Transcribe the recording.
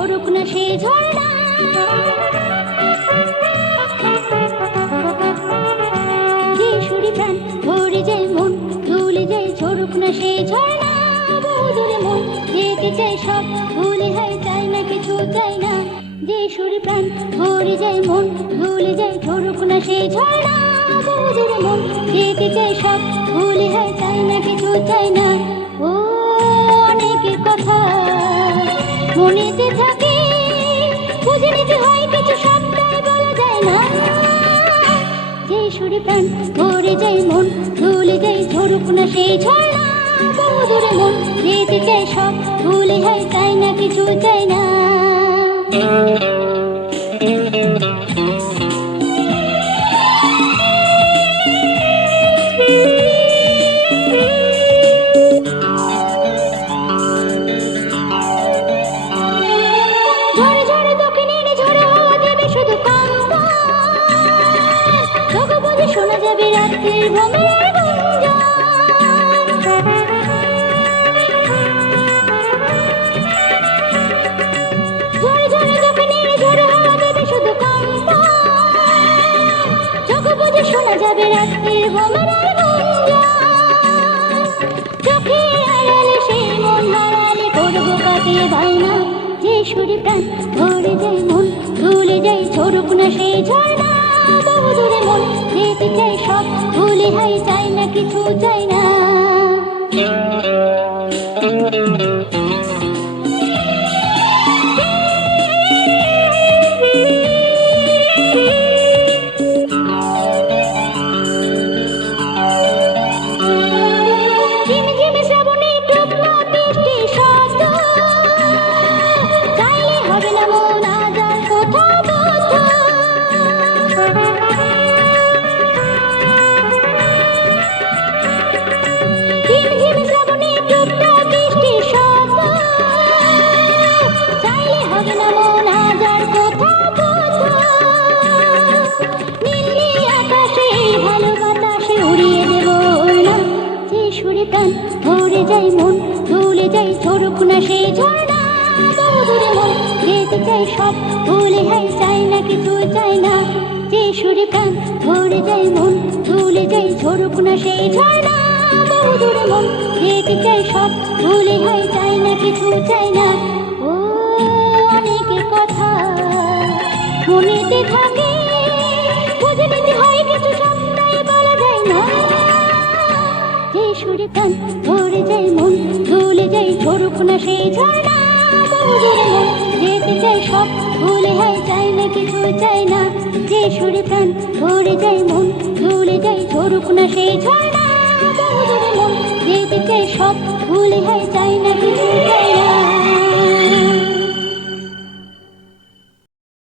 ঝরুক না সে ঝর্ণা। যে সুরে প্রাণ ভরে যায় মন ভুলে যায় ঝরুক না সে ঝর্ণা। বহুদূরে মন যেতে চায় সব ভুলে হয় চাই না কিছু চাই না। যে সুরে প্রাণ ভরে যায় মন ভুলে যায় ঝরুক না সে ঝর্ণা। বহুদূরে মন যেতে চায় সব ভুলে হয় চাই না কিছু চাই না। ও অনেকের কথা মনেতে থাকে বুঝে নিতে হয় কিছু সবটাই বলা যায় না। যে সুরে প্রাণ ভরে যায় মন ভুলে যায় ঝরুক না সেই ঝর্ণা। বহুদূরে মন যেতে চায় সব ভুলে হয় চাই না কিছু চাই না। ঝরে ঝরে দক্ষিণের ঝড়ে দেবে শুধু কান্না। চোখ বুঝে শোনা যাবে রাত্রির ভ্রমণের গুঞ্জন। ঝরে ঝরে দক্ষিণের ঝড়ে দেবে শুধু কান্না। চোখ বুঝে শোনা যাবে রাত্রির ভ্রমণের গুঞ্জন। চোখের আড়ালে সেই মন হারালে করবো কাটিয়ে বায়না। যে সুরে প্রাণ ভরে যায় মন ভুলে যায় ঝরুক না সেই ঝর্ণা। বহুদূরে মন যেতে চায় সব ভুলে হয় চাই না কিছু চাই না। ঝিমঝিমে শ্রাবণে টুকরা বৃষ্টি শব্দ চাইলে হবে না মন আজ আর কোথাও বদ্ধ। ঝিমঝিমে শ্রাবণে টুকরা বৃষ্টি শব্দ চাইলে হবে না মন আজ আর কোথাও বদ্ধ। নীল আকাশে ভালো বাতাসে উড়িয়ে দেব না। যে সুরে প্রাণ ভরে যায় মন ভুলে যায় ঝরুক না সেই ঝর্ণা। বহুদূরে মন যেতে চায় সব ভুলে হয় চাই না কিছু চাই না। যে সুরে প্রাণ ভরে যায় মন ভুলে যায় ঝরুক না সেই ঝর্ণা। বহুদূরে মন যেতে চায় সব ভুলে হয় চাই না কিছু চাই না। ও অনেকের কথা মনেতে থাকে বুঝে নিতে হয় কিছু সবটাই বলা যায় না। যে সুরে প্রাণ ভরে যায় মন ভুলে যায় ঝরুক না সেই ঝর্ণা। বহুদূরে মন যেতে চায় সব ভুলে হয় চাই না কিছু চাই না। যে সুরে প্রাণ ভরে যায় মন ভুলে যায় ঝরুক না সেই ঝর্ণা। বহুদূরে মন যেতে চায় সব ভুলে হয় চাই না কিছু চাই না।